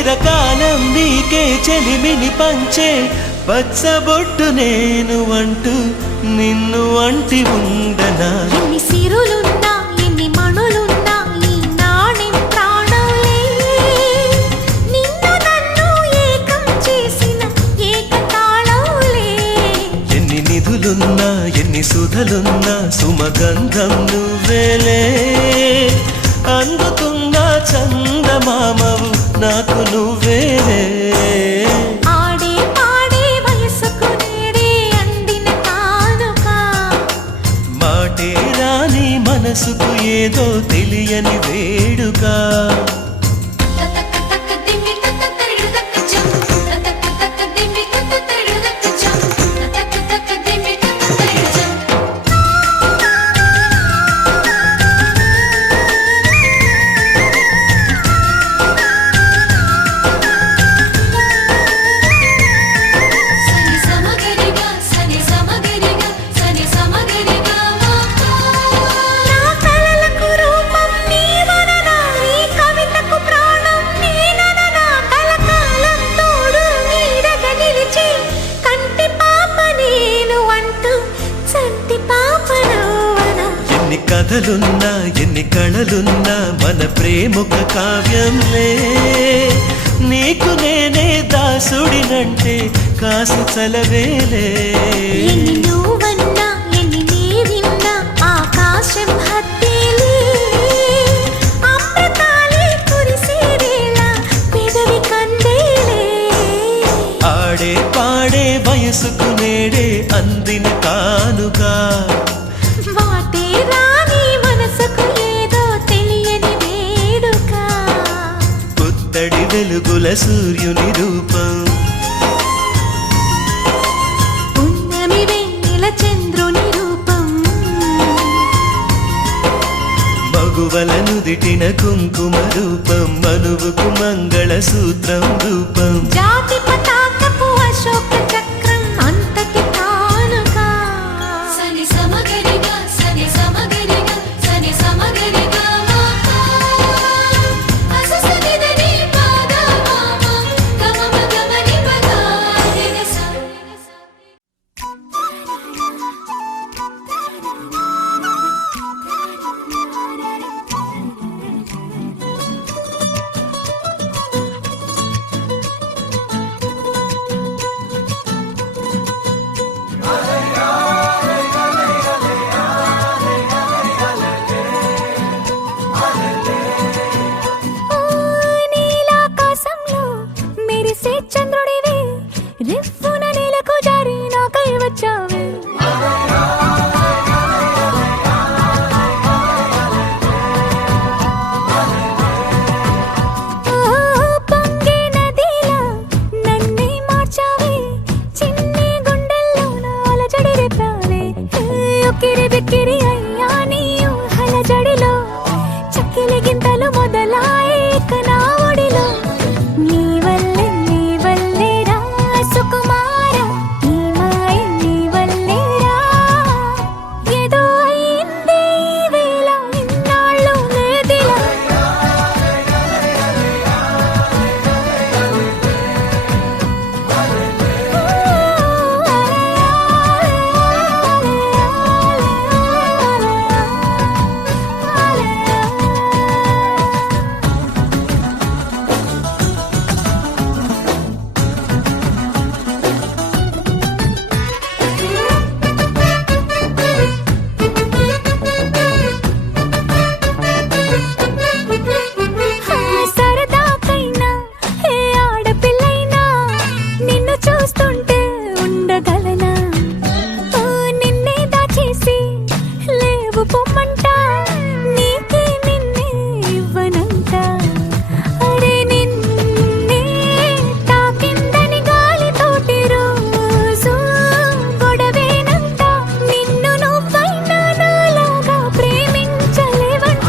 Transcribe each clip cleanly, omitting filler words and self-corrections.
చిరకాలం నీకే చెలిమిని పంచే పచ్చబొట్టు నేను అంటూ నిన్ను అంటి ఉండనా. ఎన్ని సిరులున్నా ఎన్ని మణులున్నా ఈ నాణెం ప్రాణంలే, నిన్ను నన్ను ఏకం చేసిన ఏకతాళంలే. ఎన్ని నిధులున్నా ఎన్ని సుధలున్నా సుమగంధం నువ్వేలే. అందుకున్న చందమామవు నాకు నువ్వేలే. ఆడే పాడే వయసుకు నేడే అందిన కానుక, మాటే రాని మనసుకు ఏదో తెలియని వేడుక. ఎన్ని కథలున్నా ఎన్ని కళలున్నా మన ప్రేమొక కావ్యంలే. నీకు నేనే దాసుడినంటే కాసు చలవేలే. ఎన్ని నువ్వన్నా ఎన్ని నీవిన్నా ఆకాశం హత్తేలే, అమృతాలే కురిసేవేళ పెదవి కందేలే. ఆడే పాడే వయసుకు నేడే అందిన కానుగా, వాటే రాని మనసుకు ఏదో తెలియని వేడుక. పుత్తడి వెలుగుల సూర్యుని రూపం, పున్నమి వెన్నెల చంద్రుని రూపం, మగువల నుదిటిన కుంకుమ రూపం, మనువుకు మంగళ సూత్రం రూపం. జాతి పతాకపు అశోక చక్రం అంతటి కానుక. సని సమగరిగా సని సమగరిగా సని సమగరిగా అససనిదని పాద మామ గమమ గమని పదారిగ స. నీలాకాశంలో మెరిసే చంద్రుడివే, రిఫ్ఫున నేలకు జారి నాకై వచ్చావే. పొంగే నదిలా నన్నే మార్చావే, చిన్ని గుండెల్లోన అలజడి రేపావే. ఉక్కిరి బిక్కిరి అయ్యా నీ ఊహల జడిలో, చక్కిలి గింతలు మొదలాయే ఇక నా ఒడిలో. నీ వల్లే రా సుకుమార, నీ మాయ నీ వల్లే రా. ఏదో అయిందే ఈ వేళ ఇన్నాళ్ళు లేదిలా. సరదాకైనా ఏ ఆడపిల్లైనా నిన్ను చూస్తుంటే ఉండగలనా. నిన్నే దాచేసి లేవు పొమ్మంట, నీకే నిన్నే ఇవ్వనంట. అరే నిన్నే తాకిందని గాలితోటి రోజు గొడవేనంట. నిన్ను నువ్వైనా నాలాగా ప్రేమించలేవంట.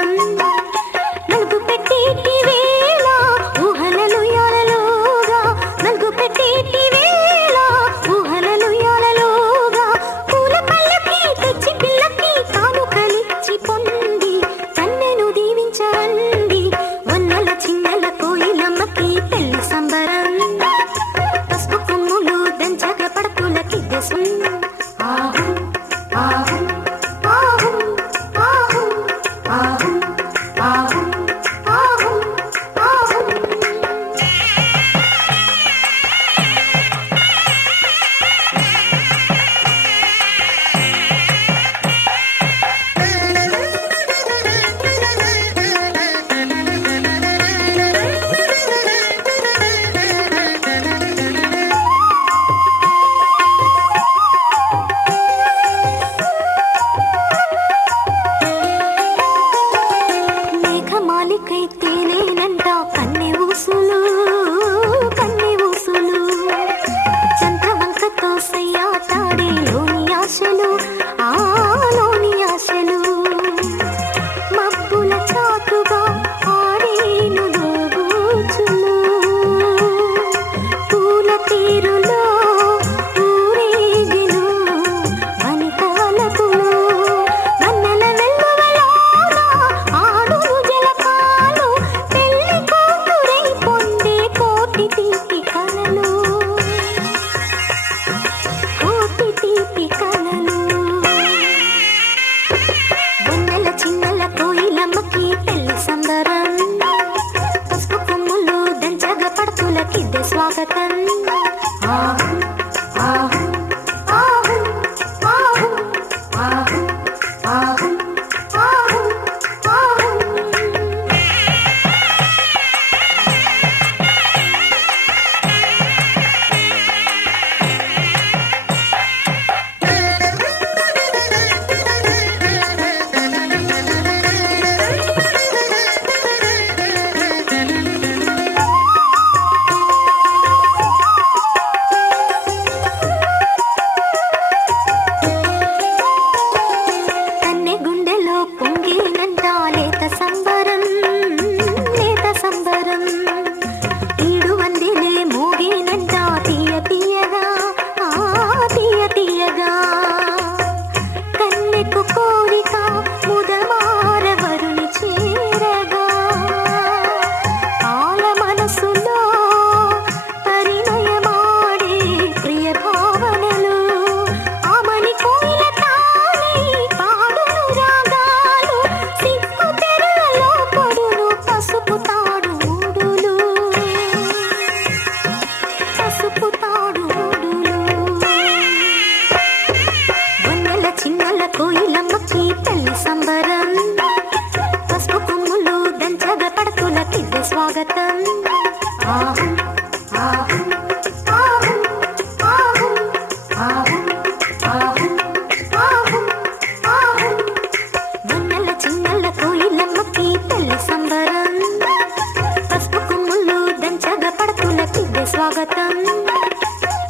సంబరం నలుగు పెట్టేటి వేళ ఊహలలు యాలలోగా నలుగు పెట్టేటి వేళ ఊహలలు యాలలోగా పూల పల్లకి తెచ్చి పిల్లకి కానుకలిచ్చి పొంది కన్నెను దీవించండి వన్నెల చిన్నెల కోయిలమ్మకి పెళ్లి సంబరం పసుపు కొమ్ములు దంచగ పడతులకిద్దె ఆహు ఆహు ఆహు ఆహు ఆహు ఆహు ఆహు ఆహు మేఘమాలికై తేలేనంట కన్నె ఊసులు చంద్రవంకతో సయ్యాటాడే లోని ఆశలు ఆ లోని ఆశలు మబ్బుల చాటుగా ఆడేను దోబూచులు పూల తీరులో ఊరేగిను వనితాలకులు వన్నెల వెల్లువలోన ఆడును జలకాలు పెళ్లి కూతురై పొందే కోటి తీపి కలలు వన్నెల చిన్నెల కోయిలమ్మకి పెళ్లి సంబరం పసుపు కొమ్ములు దంచగ పడతులకిద్దె స్వాగతం ఆహు ఆహు ఆహు ఆహు ఆహు ఆహు ఆహు ఆహు కన్నె గుండెలో పొంగినంట లేత సంబరం ఈడు వందిలే మోగినంట తీయ తీయగా తీయ తీయగా కన్నెకు కోరిక ముదమార వరుని చేరగా ఆల మనసులో పరిణయమాడే ప్రియ భావనలు ఆమని కోయిల తానై పాడును రాగాలు సిగ్గు తెరలో పడును పసుపు తాడు ఊడులు వన్నెల చిన్నెల కోయిలమ్మకి పెళ్లి సంబరం పసుపు కొమ్ములు దంచగ పడతులకిద్దె స్వాగతం ఆహు ఆహు ఆహు ఆహు ఆహు ఆహు ఆహు ఆహు వన్నెల చిన్నెల కోయిలమ్మకి పెళ్లి సంబరం పసుపు కొమ్ములు దంచగ పడతులకిద్దె స్వాగతం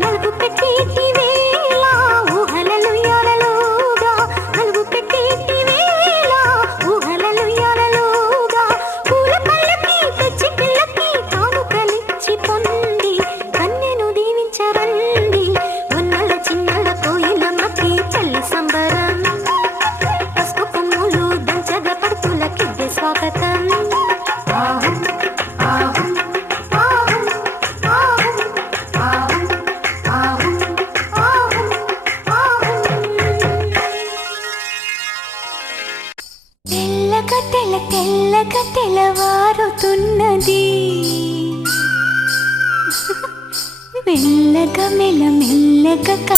నలుగు పెట్టేటి వేళ ఊహలలు యాలలోగా నలుగు పెట్టేటి వేళ ఊహలలు యాలలోగా పూల పల్లకి తెచ్చి పిల్లకి కానుకలిచ్చి పొంది కన్నెను దీవించరండి వన్నెల చిన్నెల కోయిలమ్మకి పెళ్లి సంబరం పసుపు కొమ్ములు దంచగ పడతులకిద్దె స్వాగతం ఆహు ఆహు ఆహు ఆహు ఆహు ఆహు ఆహు ఆహు తెల్లగా తెల్లవారుతున్నది మెల్లగా మెల్లగా